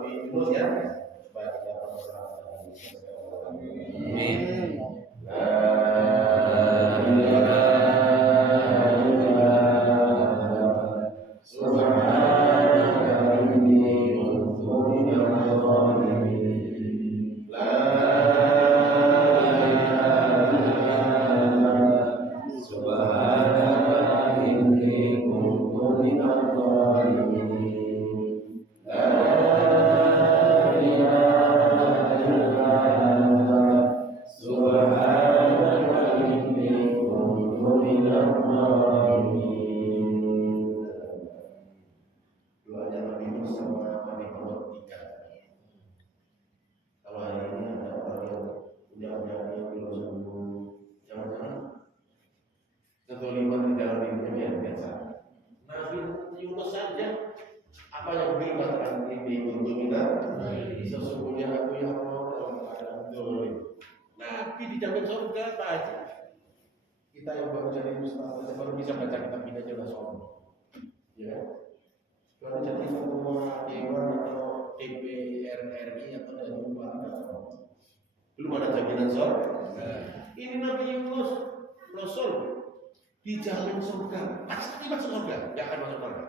Terus ya, supaya kita bersama. Amin. Kita yang baru jadi ustaz, baru bisa baca kitab ini aja udah sombong, ya. Baru jadi ketua dewan atau DPR RI atau dari belum ada jaminan surga. Ini Nabi Yunus Rasul dijamin surga, pasti masuk surga, nggak akan masuk surga.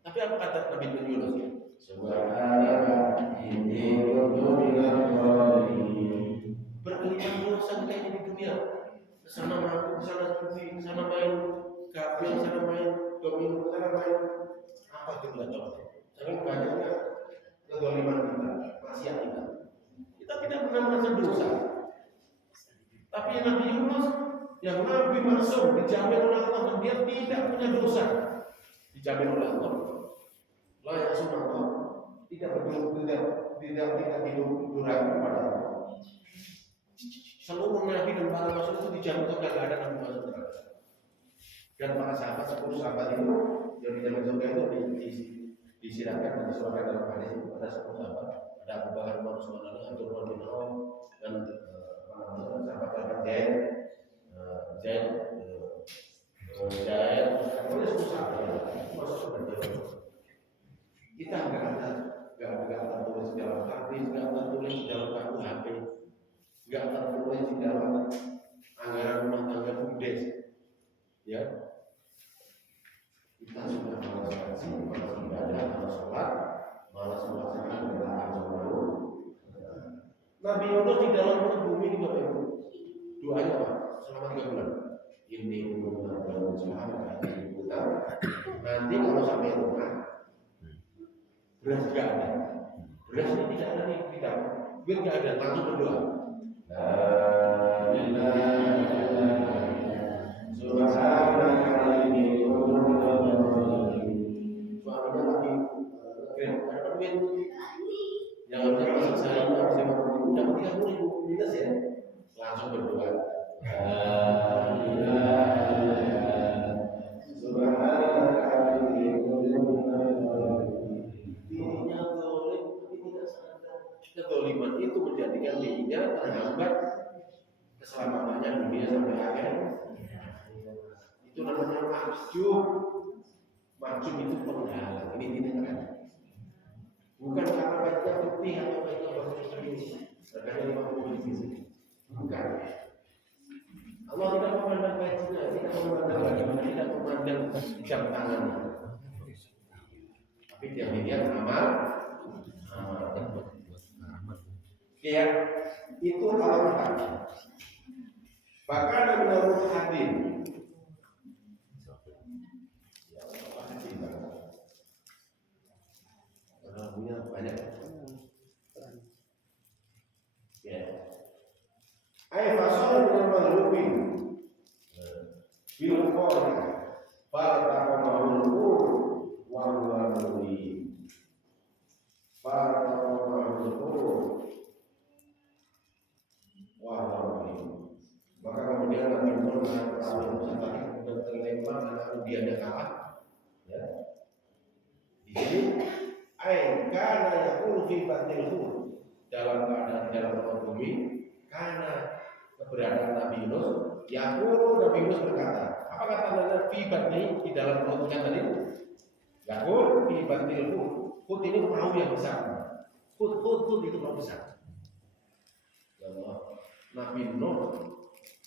Tapi apa kata Nabi Yunus? Subhanallah, ini berkeliling dosa kita di dunia. Kesana mampu, kesana judi, kesana main gabel, kesana main domino, kesana main apa itu nggak tahu. Saking banyaknya kezaliman kita, maksiat kita. Kita tidak pernah merasa dosa. Tapi yang Nabi Yunus, yang Nabi Mansur dijamin oleh Allah dan dia tidak punya dosa, dijamin oleh Allah. Layak sunatullah, tidak hidup durhaka kepada Allah. Seluruh nabi dan para rasul itu dijamin surga, tidak ada nabi masuk neraka. Dan para sahabat, 10 sahabat itu yang dijamin surga itu disirahkan dan disuarakan dalam hadis itu pada 10 sahabat. Ada Abu Bakar, Umar, Utsman, Ali, Abdurrahman bin Auf dan sahabat Zaid, oleh 10 sahabat masuk surga. Kita nggak ada tulis di dalam hadis, nggak ada tulis di dalam KUHP, nggak tertulis di dalam anggaran rumah tangga BUMDes, ya. Kita sudah malas ngaji, malas ibadah, malas sholat, malas melaksanakan perintah Allah. Nabi Yunus di dalam perut bumi ini Bapak Ibu, doanya apa? Selama 3 bulan. Ini benar dan sahabat ini benar. Nanti kalau sampai rumah, beras nggak ada. Beras ini tidak ada nih kita, duit nggak ada, langsung berdoa. Yang harusnya masuk saya harus 50.000, dapat 30.000 minus ya, langsung berdoa. Kezaliman itu menjadikan dirinya terhambat keselamatannya dunia sampai akhir. Itu namanya mahjub. Mahjub itu penghalang. Ini tindakan. Bukan karena baiknya putih atau baiknya bagus ini. Terkadang 50 di sini. Bukan. Allah tidak memandang baiknya, tidak memandang bagaimana, tidak memandang jam tangan. Tapi dia melihat amal. Ya, itu kalau pertama. Bahkan menurut hadis, punya banyak. Ya, ayat pasal dengan mazlubin, bilqol, para mahulul, warwaluli, para mahulul. Maka kemudian Nabi Nuh dan terlempar anak ubiannya kalah. Ya. Di sini, karena yaqulu fi batilhu, dalam keadaan dalam perut bumi, karena keberadaan Nabi Yunus, yaqulu Nabi Yunus berkata, apa kata Nabi fi batni di dalam perutnya tadi? Yaqul fi batilhu, put ini perahu yang besar. Hud itu belum besar. Nabi Nuh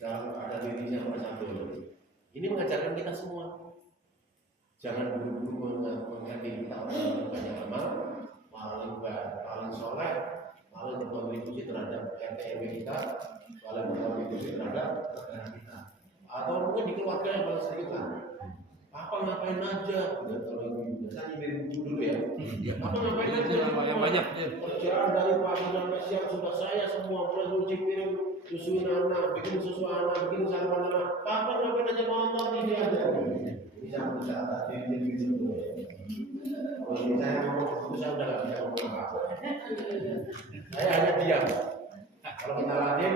dalam keadaan dirinya ambasador. Ini mengajarkan kita semua. Jangan buru-buru menghakimi kita orang yang banyak amal, paling soleh, paling berkontribusi terhadap RT RW kita, paling berkontribusi terhadap negara kita. Atau mungkin di keluarga yang paling sedikit lah. Apa ngapain aja? Kalau ibu saya nyindir ibu dulu ya. Apa ngapain aja? Yang banyak. Kerjaan dari pagi sampai siang sudah saya semua, mulai nyuci piring, susuin anak, bikin susu anak, bikin sarapan anak. Papa ngapain aja nonton TV aja? Bisa mencatat diri gitu. Kalau saya ngomong itu saya udah nggak bisa ngomong apa. Saya hanya diam. Kalau kita latih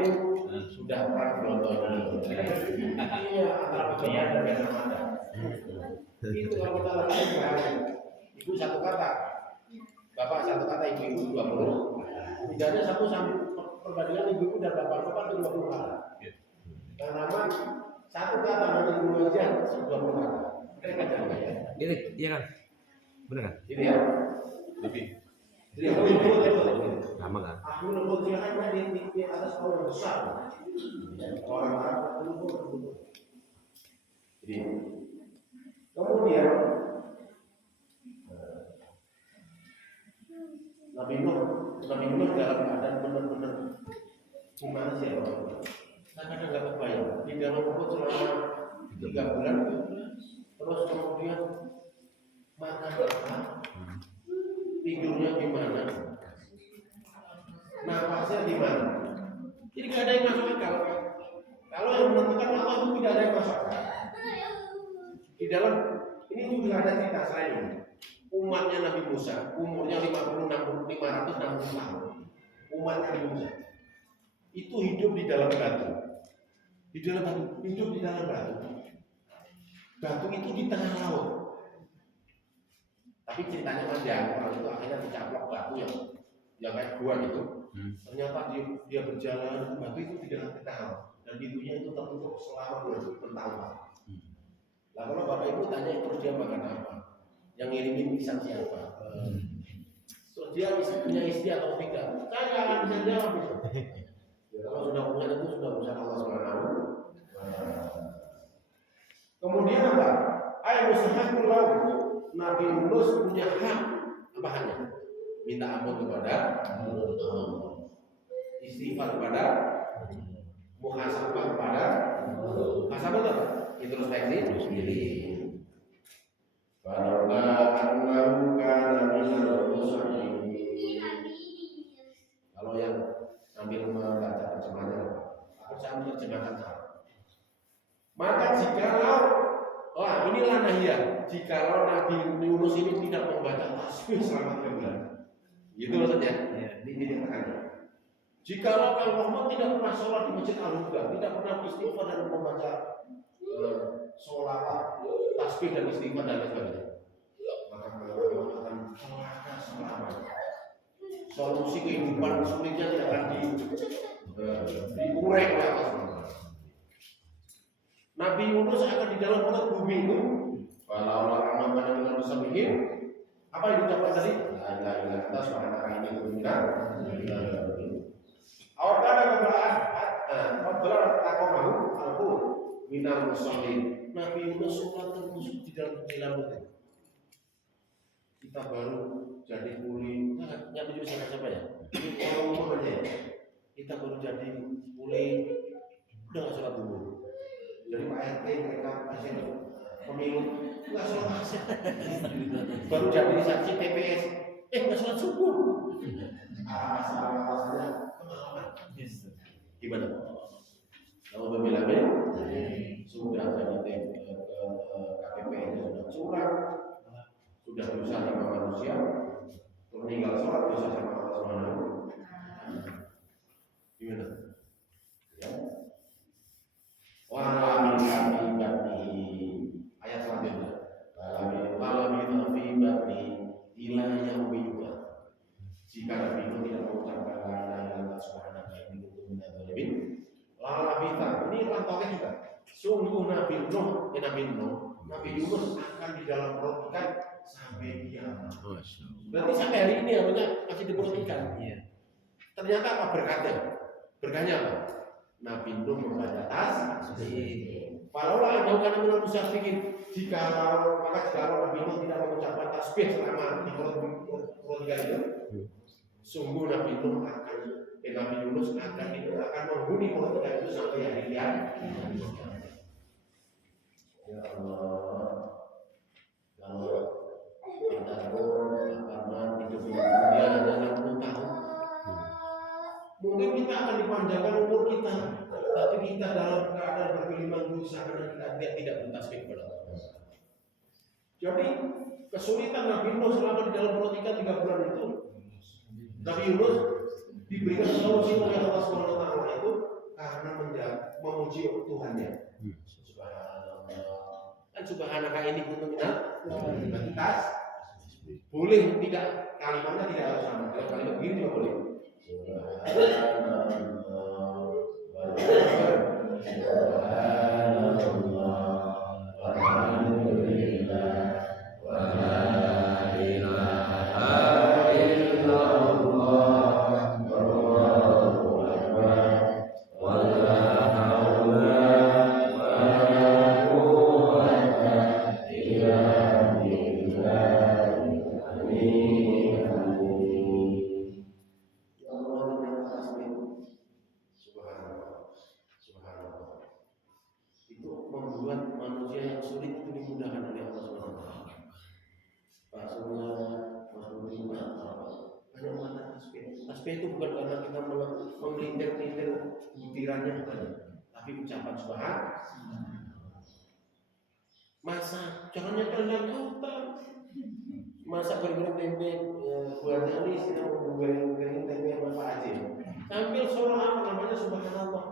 sudah perang nonton dulu. Iya, antara pekerjaan dan kacamata. Itu kalau kita latih ibu satu kata, bapak satu kata, ibu 20. Tidak ada satu perbandingan ibu dan bapak 20 kata. Dan nama satu kata nanti dulu aja 20 kata. Gini, iya kan? Bener kan? Ini ya. Lebih. Jadi Lama kan? aku lembut silahkan di atas orang besar. Orang Arab lembut. Jadi kemudian Nabi Nuh dalam keadaan benar-benar gimana sih ya? Saya kadang nggak kebayang di dalam perut selama 3 bulan, terus kemudian makan apa, tidurnya gimana, nafasnya gimana. Jadi nggak ada yang masuk akal. Kalau yang menentukan Allah itu tidak ada yang masuk akal. Di dalam ini juga ada cerita selain ini. Umatnya Nabi Musa umurnya 560 tahun. Umatnya Nabi Musa itu hidup di dalam batu. Hidup di dalam batu. Batu itu di tengah laut. Tapi ceritanya panjang. Orang itu akhirnya dicaplok batu yang kayak gua gitu. Ternyata dia berjalan, batu itu di dalam tengah dan pintunya itu tertutup selama bertahun-tahun. Lah kalau bapak ibu tanya terus dia makan apa? Yang ngirimin pisang siapa? Terus dia punya istri atau tidak? Saya nggak akan bisa jawab itu. Ya, kalau sudah punya itu sudah urusan Allah Subhanahu. Kemudian apa? Ayat mustahakul laut. Nabi Yunus punya hak apa hanya? Minta ampun kepada istighfar kepada muhasabah kepada muhasabah itu introspeksi sendiri. Falaula annahu kana minal muslimin. Kalau yang sambil membaca terjemahannya, aku sambil terjemahkan salah. Maka jikalau inilah nahya, jikalau Nabi Yunus ini tidak membaca tasbih selama 3 bulan. Gitu maksudnya. Ini dikatakan. Jikalau Muhammad tidak pernah sholat di Masjid Al-Huda, tidak pernah istighfar dan membaca sholawat, tasbih dan istighfar dan lain sebagainya, maka Muhammad akan celaka selamanya. Solusi kehidupan sulitnya tidak akan diurai oleh Allah. Nabi Yunus akan di dalam perut bumi itu. Kalau orang mana dengan bisa bikin apa yang diucapkan tadi? La ilaha illa anta subhanaka inni kuntu minadz dzalimin. Awakana kebelaan takomahu alqur minal musallin. Nabi Yunus sholat terus di dalam laut. Kita baru jadi kuli. Nyampe juga sama siapa ya? Ini ngomong aja ya. Kita baru jadi kuli, udah nggak sholat dulu. Jadi Pak RT mereka hasil pemilu nggak sholat asar. Baru jadi saksi TPS, nggak sholat subuh. Alasannya gimana? Kalau bela-bela sudah jadi KPP sudah curang, sudah berusaha sama manusia, meninggal sholat berusaha sama Allah Subhanahu. Gimana? Ya. Walamin fi ayat selanjutnya. Walamin fi batni ila yaumi yub'ats. Jika Nabi itu tidak mengucapkan la ilaha illallah subhanaka inni kuntu minadz dzalimin, lalabita ini lantoknya juga. Sungguh Nabi Yunus akan di dalam perut ikan sampai kiamat. Berarti sampai hari ini ya masih di perut ikan. Ternyata apa berkatnya? Berkahnya apa? Nabi Nuh membaca tasbih. Falaulah annahu kana minal musyrikin, jikalau Nabi Nuh tidak mengucapkan tasbih selama di keluarga itu, sungguh Nabi Yunus akan menghuni keluarga itu sampai hari kiamat. Ya Allah, kalau kita pun hidup di dunia hanya 60 tahun, mungkin kita akan dipanjangkan umur kita, tapi kita dalam keadaan berkeliman dosa karena kita tidak bertasbih kepada Allah. Jadi kesulitan Nabi Nuh selama di dalam perut ikan 3 bulan itu, Nabi Yunus diberikan solusi oleh Allah SWT itu karena memuji Tuhannya. Kan subhanallah ini untuk kita boleh tidak, kalimatnya tidak harus sama. Kalau kalimat begini juga boleh. Tasbih itu bukan karena kita melintir-lintir butirannya, bukan, tapi ucapan subhan. Masa jangan nyetel-nyetel, masa goreng tempe buatnya ini sedang goreng tempe apa aja, sambil sholat apa namanya subhanallah.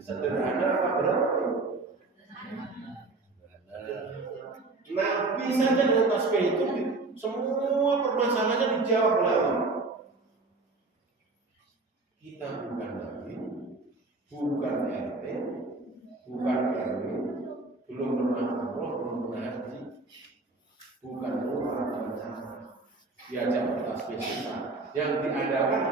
Sederhana apa berat? Nabi saja dengan tasbih itu semua permasalahannya dijawab oleh Allah. Kita bukan Nabi, bukan RT, bukan RW, belum pernah umroh, belum pernah haji, bukan orang berencana. Diajak tasbih kita yang diadakan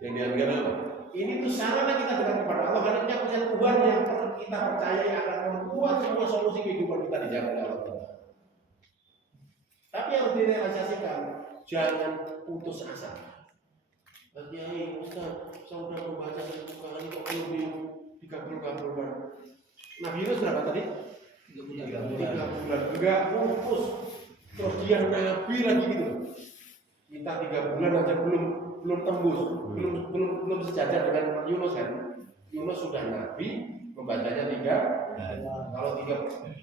yang diadakan apa? Ini tuh sarana kita dekat kepada Allah, karena punya Tuhan yang kita percaya akan membuat semua solusi kehidupan kita dijaga oleh Allah. Tapi harus direalisasikan, jangan putus asa. Kiai, Ustaz, saya sudah membaca satu kali kok belum dikabul-kabulkan. Nabi Yunus berapa tadi? 3 bulan. Enggak putus. Terus dia Nabi lagi gitu. Kita 3 bulan aja belum tembus, belum sejajar dengan Yunus kan. Yunus sudah Nabi, membacanya 3.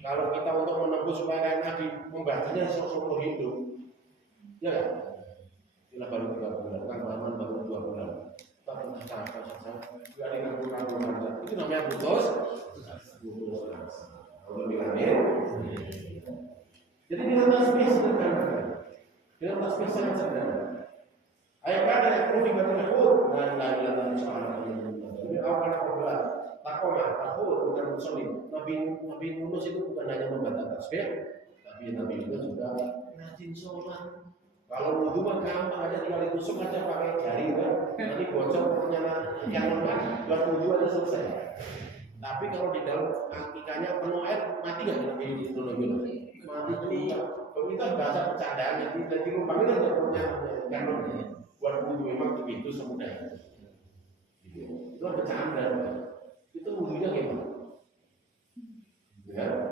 Kalau kita untuk menembus supaya Nabi membacanya seumur hidup, ya kan? Kita baru 3 bulan, kan Muhammad baru 2 bulan. Tapi capek saja, nggak dikabul-kabulkan. Itu namanya putus. Kalau bilangnya, jadi dengan tasbih sederhana, dengan tasbih sangat sederhana. Ayat kada yakrufi batul la ilaha illallah subhanahu. Jadi awal qobla taqwa tahud bukan muslim. Nabi Yunus itu bukan hanya membaca tasbih, tapi Nabi Yunus juga rajin sholat. Kalau wudu mah gampang aja, tinggal ditusuk aja pakai jari kan. Nanti bocor ternyata yang lemah, buat wudu aja selesai. Tapi kalau di dalam ikannya penuh air, mati nggak Nabi Yunus? Mati juga. Kita bahasa bercandaan, jadi lubangnya aja punya kan. Buat wudu memang begitu semudah itu. Itu bercanda. Itu wudunya gimana?